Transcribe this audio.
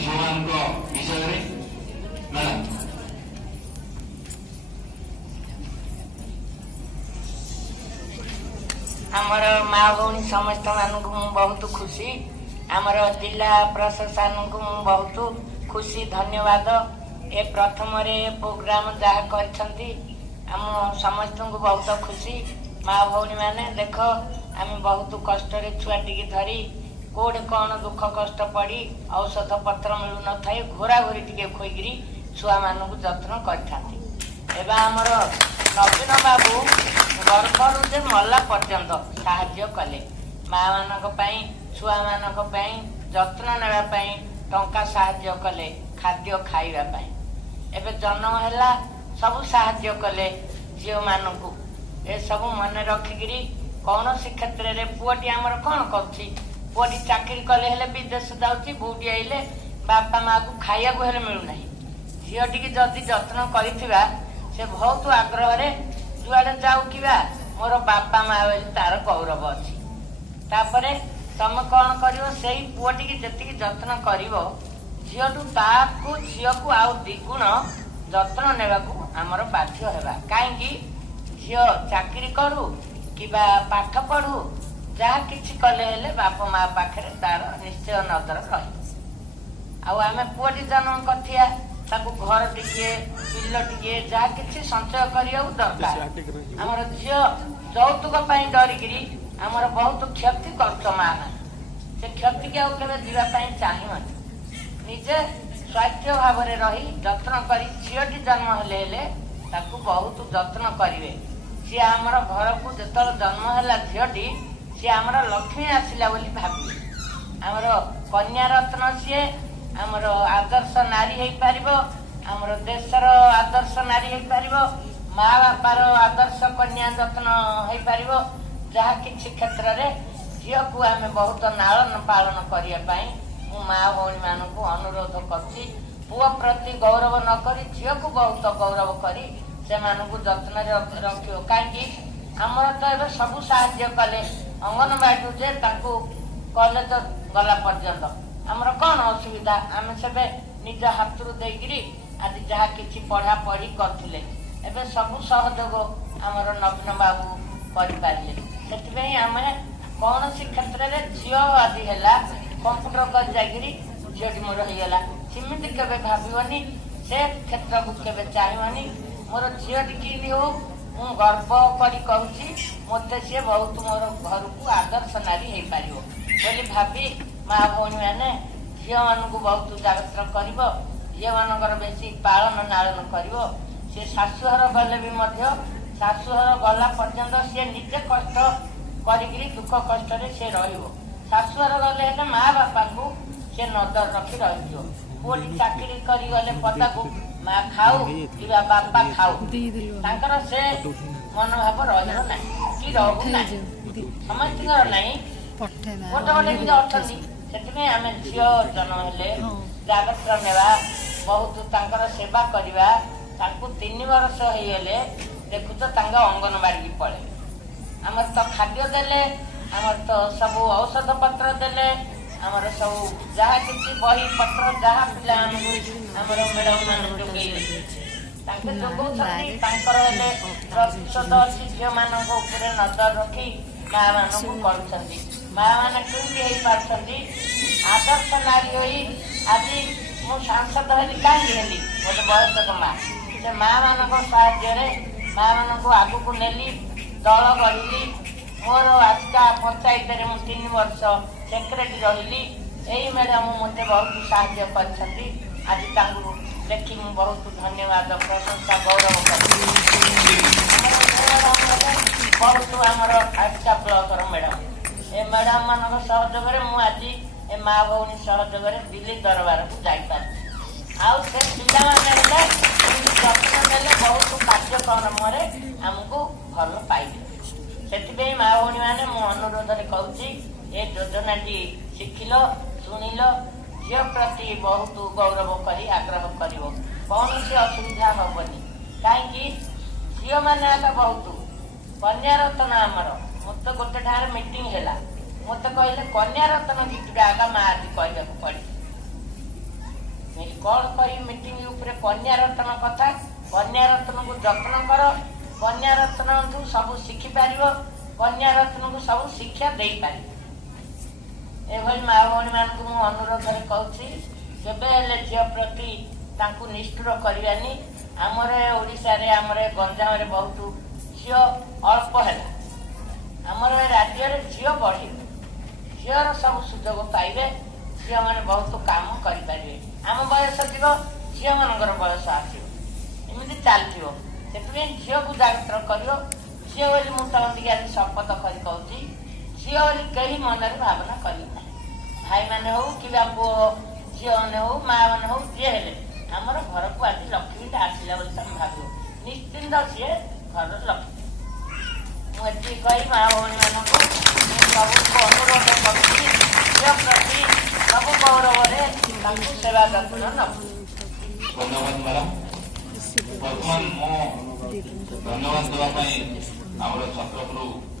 ଝିଅମାନଙ୍କ ବିଷୟରେ ମ୍ୟାଡ଼ାମ। आमर माँ भौणी समस्त मानक बहुत खुशी आमर जिला प्रशासन को बहुत खुशी धन्यवाद ए प्रथम प्रोग्राम जहाँ करछंती आम समस्त को बहुत खुशी माँ भौणी माने देख आम बहुत कष्ट छुआ टी धरी कोड़े कौन दुख कष्ट पड़ी औषध पत्र मिलू न थाए घोरा घोरी टी खोईकरी छुआ मान जत्न करमर नवीन बाबू गर्भरू जे मला पर्यंत साहाय्य कले माँ मान छुआ मान जत्न नेवाई टंका साहाय्य कले खाद्य खाइबा एबे जन्म है सब साहाय्य कले झील मानू ए सब मन रखिकी कौन सी क्षेत्र में पुअटी आमर कौन करुटी चाकरी कले हेले विदेश जाऊँगी बोटी आइले बापा माँ को खाइया हेले मिलूना झीटी की जदि जत्न करिथिबा से बहुत आग्रह जुआड़े जाऊ कि मोर बापा माँ बोली तार गौरव अच्छी तापरे तम कौन कर पुअटी की जी जत्न कर झीठू ताकू झील को आउ द्विगुण जत्न नेबाकू आमर बाध्य हेबा कहीं झील चाकरी करू कि पाठ पढ़ू जहाँ किसी कले हेले बाप माँ पाखे तार निश्चय नजर रही आम पुअटी जन्म करथिया ताकू घर टिके बिल टिके जहाँ किसी संचय करिया दरकार आमर झील जौतुक डरिकी आमर बहुत क्षति कर माँ से क्षति के आगे चाहिए निजे स्वास्थ्य भाव रही जत्न कर झीटी जन्म हेले ताकू बहुत जत्न करेंगे सी आमर घर को जो जन्म है झीटी सी आमर लक्ष्मी आसला बोली भावी आमर कन्या रत्न सी आमर आदर्श नारी हो पार आमर देशर आदर्श नारी हो पार माँ बापार आदर्श कन्या जत्न हो पार जहाँ किसी क्षेत्र में झील को आम बहुत नालन पालन करने मु माँ भौणी मान अनुरोध करुच्ची पुओ प्रति गौरव नक झील को बहुत गौरव कर जत्न रख कहीं आमर तो ये सब साहाय्य कले अंगनवाड़ी जे कॉलेज गला पर्यंत आमर कौन असुविधा आम से निज हाथ देकरी आज जहाँ किसी पढ़ा पढ़ी करते एवं सब सहयोग आमर नवीन बाबू करें आम कौन सी क्षेत्र में झील आदि है कंप्यूटर कर जाकरी झीटी मोर होगा सेमती के भावनी से क्षेत्र को के चाहबनी मोर झीटी कि हो मु गर्व करी कहूँ मत सी बहुत मोर घर को आदर्श नारी हो पार बोली भाभी माँ भौणी मैंने झील मान बहुत जागृत कर झील मानकर बेसी पालन नालन कर सी शाशुहर गले भी शाशुहर गला पर्यंत सी निजे कष्ट करी दुख कष्ट सी शाशुहर गले माँ बापा को सी नजर रखी रही पुअटी चाकरी करी गले पदा को माँ खाऊ कि बापा खाऊ तांकर से मनोभाव रही ना कि रहू ना समस्त ना गोटे गोटे भी अच्छा से आम झील जन्म हेले जागृत नेवा बहुत सेवा करवा 3 वर्ष होगले देखुच अंगनवाड़ी की पड़े आमर तो खाद्य देले आमर तो सब औषध पत्र देले आमर सब जहाँ किसी बही पत्र जहाँ पिला आमर मैडम मान जोगे प्रतिशत अच्छी झील मान नजर रखी माँ मान कर माँ मैंने केमती हो पार्टी आदर्श नारी हो आज मु सांसद हेली कहीं हेली गोटे वयस्क माँ से माँ मान साहाय्य माँ मान आग को नेली दल गढ़ी मोर आस्था पंचायत में मुझे 3 वर्ष सेक्रेटरी रही यही मैडम मत बहुत साहाय्य कर आज देखी मु बहुत धन्यवाद प्रशंसा गौरव कर बहुत आमर आस्था ब्लकर मैडम ए मैडम मान सहयोग आज ए माँ भौणी सहयोग दिल्ली दरबार को जापार आउ से पिला जत्न ने बहुत कार्यक्रम आमको भल पाइले से माँ भौणी मैंने मु अनुरोध कहूँ ए योजना टी शिखिल शुणिल झील प्रति बहुत गौरव कर आग्रह कर कौन सी असुविधा हेनी कहीं झील मैंने आगे बहुत कन्या रत्न आमर मत गोटे ठार मीटिंग है मत कहले कन्या रत्न गीत आगा माँ आज कहवाक पड़े कल कर मीटिंग उपरे कन्या रत्न कथा कन्या रत्न को जत्न कर कन्या रत्न सब शिखि पार कन्या रत्न को सब शिक्षा दे पार एभली माँ भौणी मान अनुरोध कहूँ झील प्रति निष्ठुर करवानी आमर ओडिशा रे आमर गंजाम रे बहुत झील अल्प है आमर राज्य रे झील बढ़े झील सब सुजोग पाइबे झील मैंने बहुत काम करें आम बयस जीव झील मान बयस आमती चलती से झील को जागृत कर झील बोली मुझे आज शपथ कर कहूँ झील बोली कहीं मन में भावना करना भाई मैंने हो कि पुओ झील मैंने हो माँ मैंने हो जी हेले आमर घर को आज लक्ष्मी आसला बोली तुम भाव निश्चिंत सी घर लक्ष्मी मुझे कही माँ भौणी मान सबको अनुरोध करुँगी झील प्रति सब गौरव सेवा जत्न नबू धन्यवाद मैडम बर्तमान धन्यवाद देवाई आम छत्रपुर